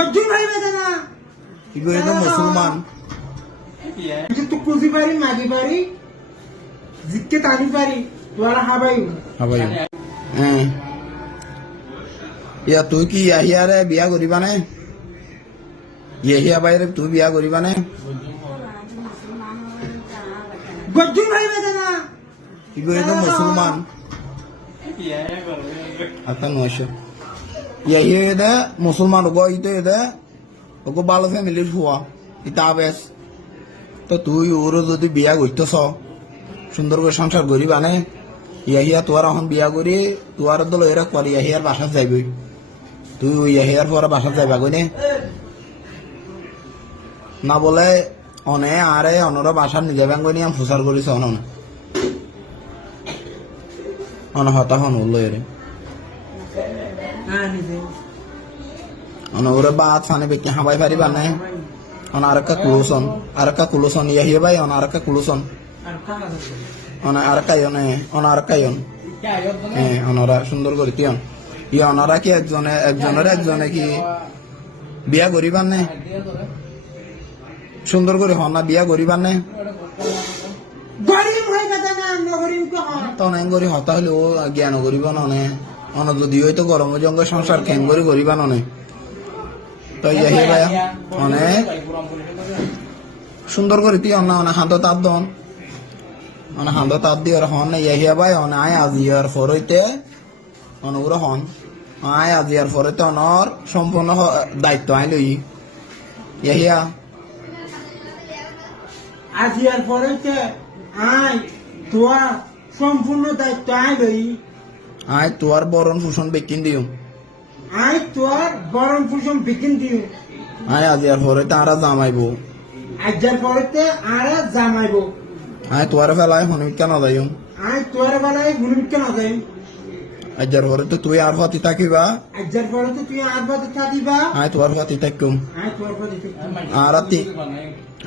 গজ্জুর ভাই বেদে না এগুলো তো মুসলমান তো কুজি পারি মাগি পারি জিতকে টানি পারি তোরা হাবাই হাবাই ইয়া তুই কি ইয়াহিয়ারে বিয়া করিবানে ইয়াহিয়া বাইরে তুই বিয়া করিবানে গজ্জুর ভাই বেদে না এগুলো তো মুসলমান আচ্ছা নয়শো ইয়াহিয়া এদে মুসলমান ওগো ইতে এদে ওগো ভালো ফ্যামিলির হওয়া ইতা আবেশ তো তুই ওর যদি বিয়া করতেছ সুন্দর করে সংসার করিবানে ইয়াহিয়া তোর এখন বিয়া করি তোর দল এরা কর ইয়াহিয়ার বাসা যাইবি তুই ওই ইয়াহিয়ার পরে বাসা যাইবা কইনে না বলে অনে আরে অনরা বাসার নিজে ব্যাঙ্গ নিয়ে ফুসার করিস হতা হন বললো এরে ওরে বাদ ফানে বেকি হাবাই পারিবা নাই আরেকটা কুলুসন ইয়াহিয়া ভাই আরেকটা কুলুসন আরেকটাইন অনরা সুন্দর করে কিয়ন ইয়ে অনারা কি একজনের কি বিয়া করিবার নে সুন্দর করে হন না বিয়া করিবার নে তনেন করি হতা হলে ও জ্ঞান করিব ননে অন যদি হয়তো গরম জঙ্গ সংসার খেন করে করিবা ননে তো ইয়াহি ভাই অনেক সুন্দর করে তুই অন্য অনেক হাত তাপ দন অনেক হাত তাপ দিয়ে হন ইয়াহিয়া ভাই অনে আয় আজিয়ার ফরইতে অনুগ্রহ হন আয় আজিয়ার ফরইতে অনর সম্পূর্ণ দায়িত্ব আই লই ইয়াহিয়া আজিয়ার ফরইতে আয় তোয়া সম্পূর্ণ দায়িত্ব আই লই আয় তোর বরণ ভূষণ বেকিন দিও আয় তোর বরণ ভূষণ বেকিন দিও আয় আজিয়ার ফরইতে আরা জামাইবো আজিয়ার ফরইতে আরা জামাইবো আয় তোর ফেলায় হনুমিত কেন যাইম আয় তোর বেলায় হুনুমিত কেন যাইম আজ্জার ফরইতে তুই আর ফাতি থাকিবা আজিয়ার ফরইতে তুই আর বাদ থাকিবা আয় তোর ফাতি থাকিম আয় তোর বাদ আর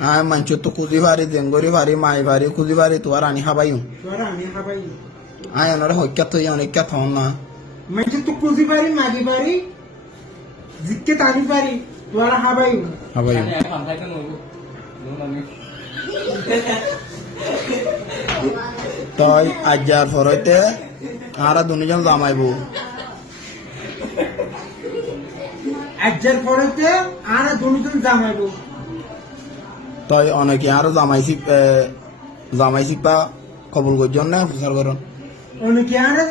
আয় মাঞ্চ তো খুঁজি ভারি জেঙ্গরি ভারি মাই ভারি খুঁজি ভারি তোর আনি খাবাইম তোর আমি হাবাই আয় অনরা হইকা তুই অনেক থন না মানে তো কুজি পারি মাগি পারি জিতকে টানি পারি তোরা হাবাই খাবাইম তই আজ্জার ফরইতে আরা দুনিজন জামাইবো আজিয়ার ফরইতে আরা দুজন জামাইবো তই অনেকে আরো জামাই শিপা কবুল করজন না প্রচার করন অনেকে আরা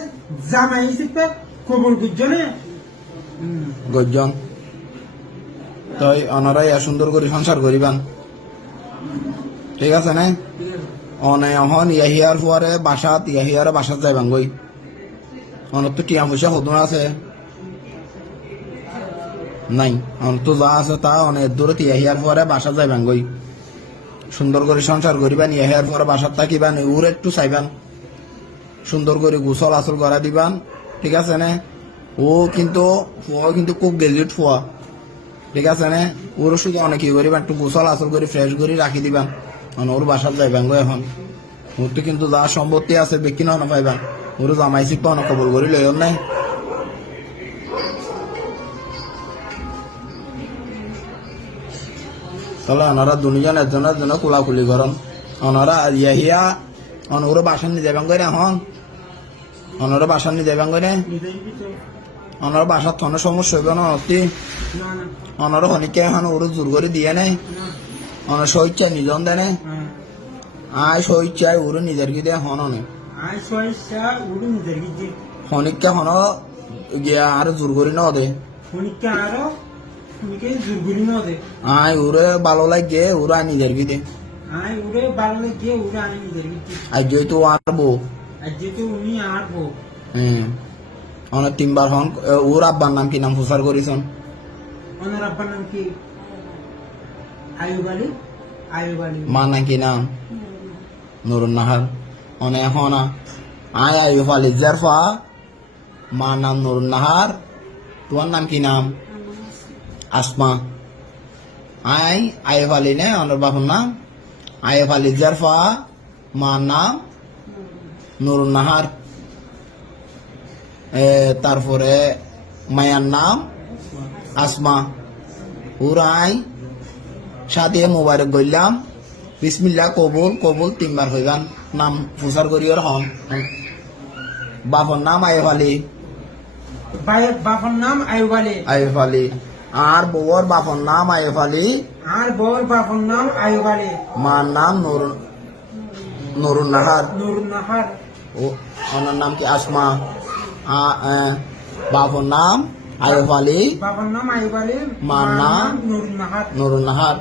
জামাই হিসেবে কবুল গুজনে গজন তই অনারাই সুন্দর করে সংসার করিবান ঠিক আছে না অনে অহন ইয়াহিয়ার পরে ইয়াহিয়ার বাসাত যাইবান গই অনত তো টিয়া পয়সা হদুন আছে নাই অনত তো যা আছে তা অনেক দূরে ইয়াহিয়ার পরে বাসাত যাইবান গই সুন্দর করে সংসার করিবান ইয়াহিয়ার পরে বাসাত থাকিবান ওর একটু চাইবান সুন্দর করে গোসল আসল করা দিবান ঠিক আছে না ও কিন্তু খুব গেলিট ফোয়া ঠিক আছে না ওর শুধু অনেক কি করিবান একটু গোসল আসল করে ফ্রেশ করে রাখি দিবান ওর বাসাত যাইবান গো এখন ওর তো কিন্তু যা সম্পত্তি আছে বেকি না পাইবান ওর জামাই শিখবা অনেক খবর করি লই নাই তাহলে ওনারা দুজন একজনের জন্য কুলাকুলি করেন ওনারা ইয়াহিয়া ওর বাসান নিয়ে যাবেন করে এখন ওনারা বাসান নিয়ে যাবেন করে ওনার বাসার থনের সমস্যা হইব না অতি ওনারা হনিকে এখন ওর জোর করে দিয়ে নেই ওনার স্বইচ্ছা নিজন দেয় নেই আয় স্বইচ্ছায় ওর নিজের কি দেয় হন অনেক হনিককে হন গিয়া আর জোর করি না দে আয় ওরে ভালো লাগে ওরা নিজের কি দে আজ যেহেতু আরবো অনেক তিনবার হন ওর আব্বার নাম কি নাম প্রচার করিছন মার নাম কি নাম নুরুন নাহার অনেক হনা আয় আয়ুব আলী জারফা মার নাম নুরুন নাহার তোমার নাম কি নাম আসমা আয়ুব আলী নে অনার বাপুর নাম আয়ুব আলী জারফা মার নাম নুরুন নাহার তারপরে মায়ার নাম আসমা উড়াই সাদিয়ে মোবারক গইলাম বিসমিল্লাহ কবুল কবুল 3 বার হইবান নাম প্রচার করিওর হন বাপর নাম আইফালি বাপর নাম আইবালি আইফালি আর বউর বাপর নাম আইফালি আর বউর বাপর নাম আইবালি মার নাম নুরুন নাহার নুরুন নাহার ও ওনার নাম কি আসমা বাপর নাম আইফালি বাপর নাম আইবালি মার নাম নুরুন নাহার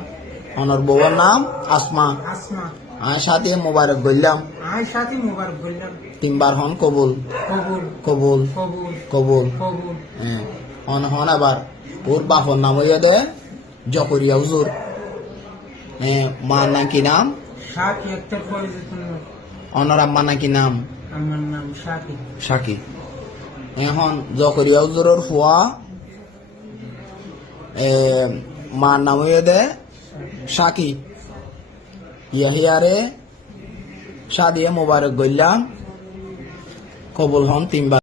ওনার বউর নাম আসমা আসমা আর সাথে মোবারক গইলাম আয় সাথে মোবারক বললাম 3 বার হন কবুল কবুল কবুল কবুল কবুল কবুল হন হন আবার ওর বাপর নাম হইয়া দে জকরিয়া হুজুর মার নাম কি নাম সাথী একটা পরিচিত নাম। অনর আম্মা নাকি নাম আমার নাম সাথী সাকি এখন জকরিয়া হুজুরের ফুয়া মার নাম হইয়া দে সাকি ইয়াহিয়ারে সাদিয়ে মোবারক গইলাম কবুল হন 3 বার